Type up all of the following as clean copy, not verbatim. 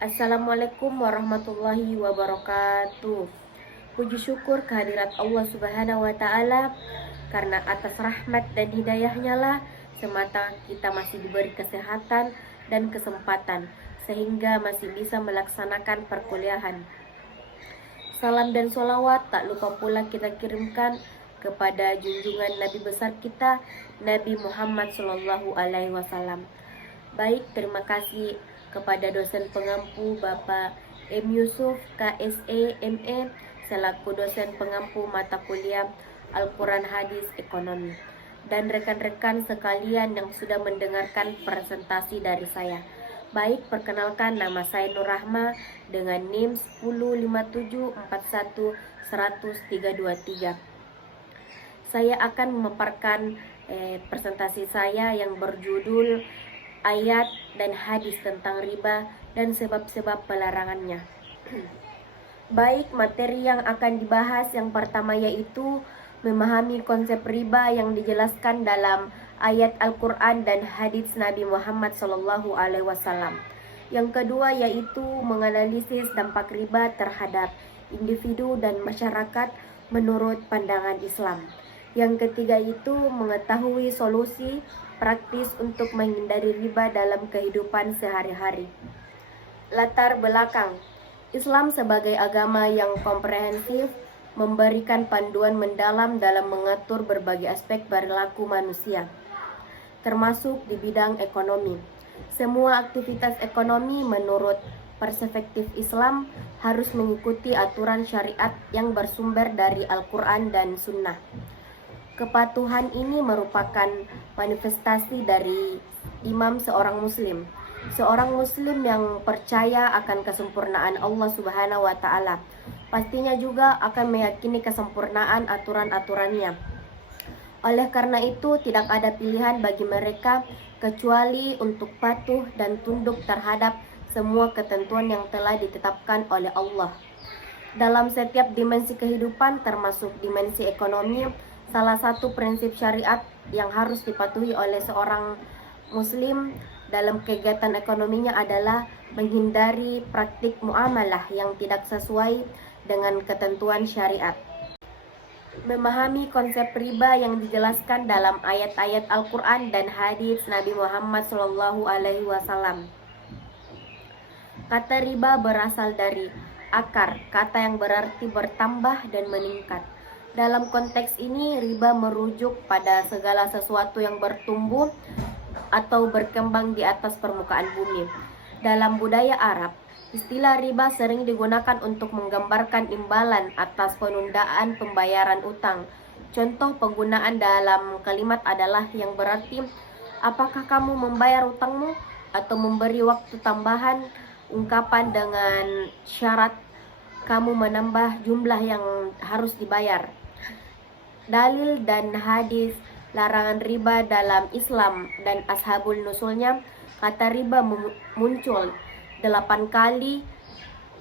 Assalamualaikum warahmatullahi wabarakatuh. Puji syukur kehadirat Allah Subhanahu wa Ta'ala, karena atas rahmat dan hidayahnya lah semata kita masih diberi kesehatan dan kesempatan sehingga masih bisa melaksanakan perkuliahan. Salam dan sholawat tak lupa pula kita kirimkan kepada junjungan Nabi besar kita, Nabi Muhammad SAW. Baik, terima kasih kepada dosen pengampu Bapak M. Yusuf, KSE, ME, selaku dosen pengampu mata kuliah Al-Quran Hadis Ekonomi, dan rekan-rekan sekalian yang sudah mendengarkan presentasi dari saya. Baik, perkenalkan, nama saya Nur Rahma dengan NIM 105741100323. Saya akan memaparkan presentasi saya yang berjudul ayat dan hadis tentang riba dan sebab-sebab pelarangannya. Baik, materi yang akan dibahas yang pertama yaitu memahami konsep riba yang dijelaskan dalam ayat Al-Quran dan hadis Nabi Muhammad SAW. Yang kedua yaitu menganalisis dampak riba terhadap individu dan masyarakat menurut pandangan Islam. Yang ketiga itu mengetahui solusi praktis untuk menghindari riba dalam kehidupan sehari-hari. Latar belakang: Islam sebagai agama yang komprehensif memberikan panduan mendalam dalam mengatur berbagai aspek perilaku manusia, termasuk di bidang ekonomi. Semua aktivitas ekonomi menurut perspektif Islam harus mengikuti aturan syariat yang bersumber dari Al-Quran dan Sunnah. Kepatuhan ini merupakan manifestasi dari imam seorang muslim. Seorang muslim yang percaya akan kesempurnaan Allah Subhanahu wa Ta'ala pastinya juga akan meyakini kesempurnaan aturan-aturannya. Oleh karena itu, tidak ada pilihan bagi mereka kecuali untuk patuh dan tunduk terhadap semua ketentuan yang telah ditetapkan oleh Allah. Dalam setiap dimensi kehidupan, termasuk dimensi ekonomi, salah satu prinsip syariat yang harus dipatuhi oleh seorang muslim dalam kegiatan ekonominya adalah menghindari praktik muamalah yang tidak sesuai dengan ketentuan syariat. Memahami konsep riba yang dijelaskan dalam ayat-ayat Al-Quran dan hadis Nabi Muhammad SAW. Kata riba berasal dari akar, kata yang berarti bertambah dan meningkat. Dalam konteks ini, riba merujuk pada segala sesuatu yang bertumbuh atau berkembang di atas permukaan bumi. Dalam budaya Arab, istilah riba sering digunakan untuk menggambarkan imbalan atas penundaan pembayaran utang. Contoh penggunaan dalam kalimat adalah yang berarti, apakah kamu membayar utangmu, atau memberi waktu tambahan, ungkapan dengan syarat kamu menambah jumlah yang harus dibayar. Dalil dan hadis larangan riba dalam Islam dan ashabul nusulnya, kata riba muncul 8 kali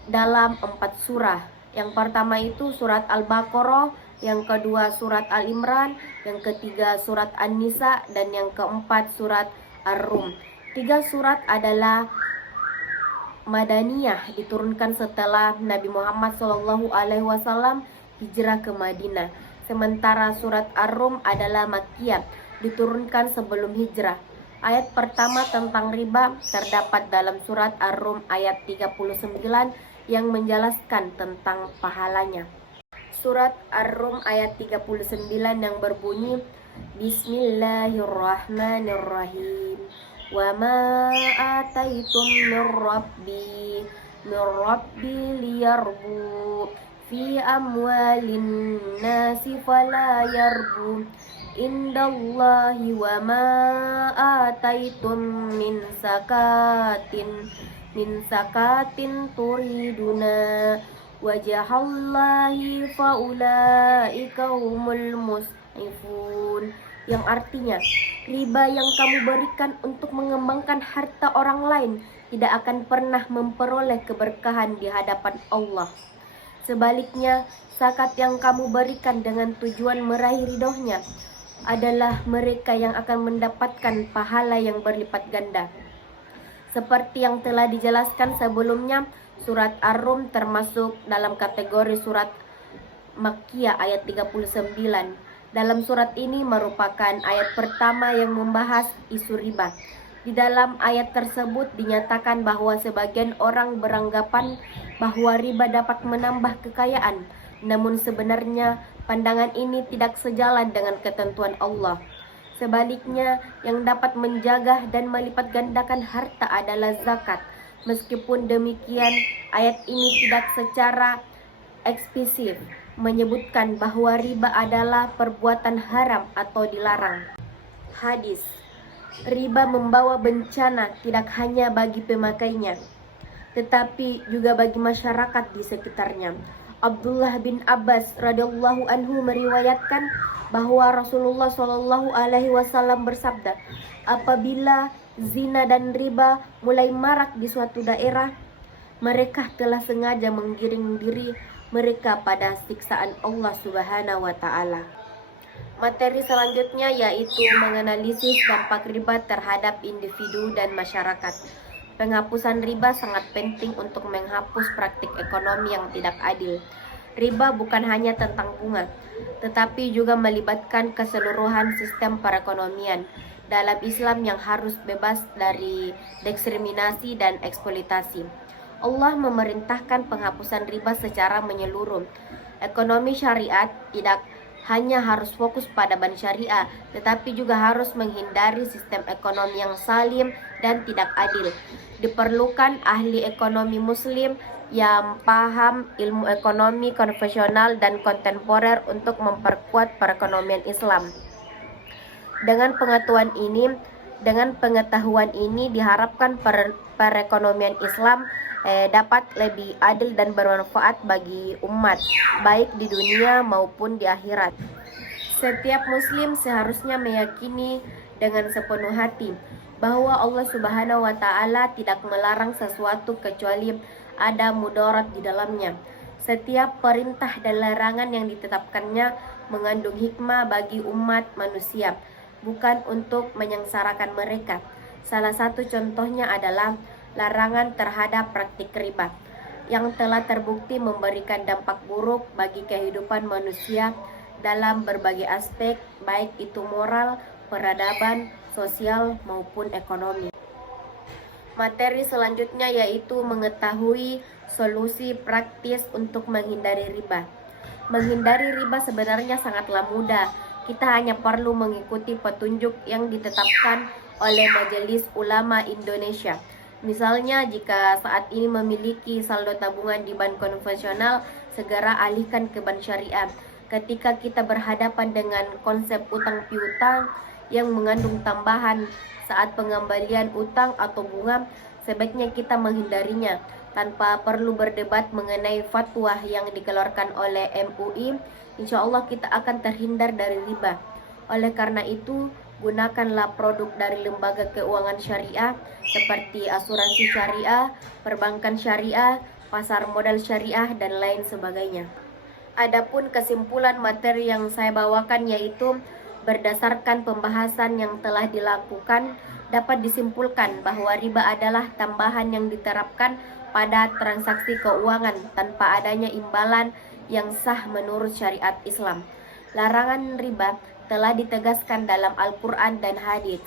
dalam 4 surah. Yang pertama itu surat Al-Baqarah, yang kedua surat Al-Imran, yang ketiga surat An-Nisa, dan yang keempat surat Ar-Rum. 3 surat adalah Madaniyah, diturunkan setelah Nabi Muhammad SAW hijrah ke Madinah. Sementara surat Ar-Rum adalah Makkiyah, diturunkan sebelum hijrah. Ayat pertama tentang riba terdapat dalam surat Ar-Rum ayat 39 yang menjelaskan tentang pahalanya. Surat Ar-Rum ayat 39 yang berbunyi, Bismillahirrahmanirrahim. Wa ma ataitum min rabbi liyarbu fi amwalin nasi fala yarbu indallahi wa ma ataitum min sakatin turiduna wajahallahi faulaika humul mus'ifun. Yang artinya, riba yang kamu berikan untuk mengembangkan harta orang lain tidak akan pernah memperoleh keberkahan di hadapan Allah. Sebaliknya, zakat yang kamu berikan dengan tujuan meraih ridhonya adalah mereka yang akan mendapatkan pahala yang berlipat ganda. Seperti yang telah dijelaskan sebelumnya, surat Ar-Rum termasuk dalam kategori surat Makkiyah ayat 39. Dalam surat ini merupakan ayat pertama yang membahas isu riba. Di dalam ayat tersebut dinyatakan bahwa sebagian orang beranggapan bahwa riba dapat menambah kekayaan. Namun sebenarnya pandangan ini tidak sejalan dengan ketentuan Allah. Sebaliknya, yang dapat menjaga dan melipat gandakan harta adalah zakat. Meskipun demikian, ayat ini tidak secara eksplisit menyebutkan bahwa riba adalah perbuatan haram atau dilarang. Hadis: riba membawa bencana tidak hanya bagi pemakainya, tetapi juga bagi masyarakat di sekitarnya. Abdullah bin Abbas radhiyallahu anhu meriwayatkan bahwa Rasulullah Shallallahu alaihi wasallam bersabda, apabila zina dan riba mulai marak di suatu daerah, mereka telah sengaja menggiring diri mereka pada siksaan Allah Subhanahu wa taala. Materi selanjutnya yaitu menganalisis dampak riba terhadap individu dan masyarakat. Penghapusan riba sangat penting untuk menghapus praktik ekonomi yang tidak adil. Riba bukan hanya tentang bunga, tetapi juga melibatkan keseluruhan sistem perekonomian dalam Islam yang harus bebas dari diskriminasi dan eksploitasi. Allah memerintahkan penghapusan riba secara menyeluruh. Ekonomi syariat tidak hanya harus fokus pada bank syariah, tetapi juga harus menghindari sistem ekonomi yang zalim dan tidak adil. Diperlukan ahli ekonomi muslim yang paham ilmu ekonomi konvensional dan kontemporer untuk memperkuat perekonomian Islam. Dengan pengetahuan ini diharapkan perekonomian Islam dapat lebih adil dan bermanfaat bagi umat, baik di dunia maupun di akhirat. Setiap muslim seharusnya meyakini dengan sepenuh hati bahwa Allah Subhanahu wa taala tidak melarang sesuatu kecuali ada mudarat di dalamnya. Setiap perintah dan larangan yang ditetapkannya mengandung hikmah bagi umat manusia, bukan untuk menyengsarakan mereka. Salah satu contohnya adalah larangan terhadap praktik riba yang telah terbukti memberikan dampak buruk bagi kehidupan manusia dalam berbagai aspek, baik itu moral, peradaban, sosial maupun ekonomi. Materi selanjutnya yaitu mengetahui solusi praktis untuk menghindari riba. Menghindari riba sebenarnya sangatlah mudah. Kita hanya perlu mengikuti petunjuk yang ditetapkan oleh Majelis Ulama Indonesia. Misalnya, jika saat ini memiliki saldo tabungan di bank konvensional, segera alihkan ke bank syariah. Ketika kita berhadapan dengan konsep utang piutang yang mengandung tambahan saat pengembalian utang atau bunga, sebaiknya kita menghindarinya tanpa perlu berdebat mengenai fatwa yang dikeluarkan oleh MUI. Insya Allah kita akan terhindar dari riba. Oleh karena itu, gunakanlah produk dari lembaga keuangan syariah seperti asuransi syariah, perbankan syariah, pasar modal syariah, dan lain sebagainya. Adapun kesimpulan materi yang saya bawakan yaitu berdasarkan pembahasan yang telah dilakukan, dapat disimpulkan bahwa riba adalah tambahan yang diterapkan pada transaksi keuangan tanpa adanya imbalan yang sah menurut syariat Islam. Larangan riba telah ditegaskan dalam Al-Quran dan hadis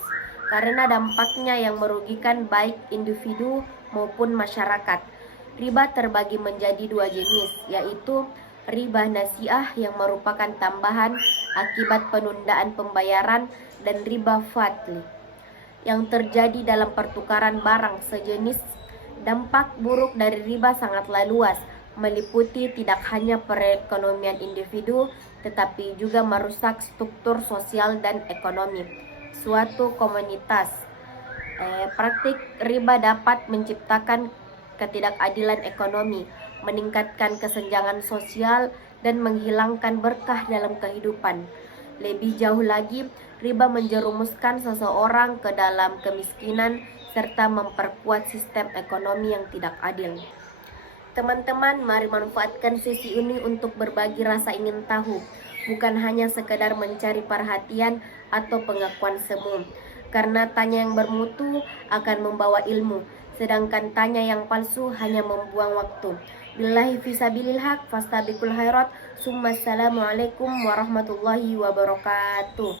karena dampaknya yang merugikan baik individu maupun masyarakat. Riba terbagi menjadi dua jenis, yaitu riba nasiah yang merupakan tambahan akibat penundaan pembayaran dan riba fadli yang terjadi dalam pertukaran barang sejenis. Dampak buruk dari riba sangatlah luas, meliputi tidak hanya perekonomian individu, tetapi juga merusak struktur sosial dan ekonomi suatu komunitas. Praktik riba dapat menciptakan ketidakadilan ekonomi, meningkatkan kesenjangan sosial, dan menghilangkan berkah dalam kehidupan. Lebih jauh lagi, riba menjerumuskan seseorang ke dalam kemiskinan serta memperkuat sistem ekonomi yang tidak adil. Teman-teman, mari manfaatkan sesi ini untuk berbagi rasa ingin tahu, bukan hanya sekedar mencari perhatian atau pengakuan semu. karena tanya yang bermutu akan membawa ilmu, sedangkan tanya yang palsu hanya membuang waktu. Billahi fisabilil haq fastabiqul khairat. Assalamualaikum warahmatullahi wabarakatuh.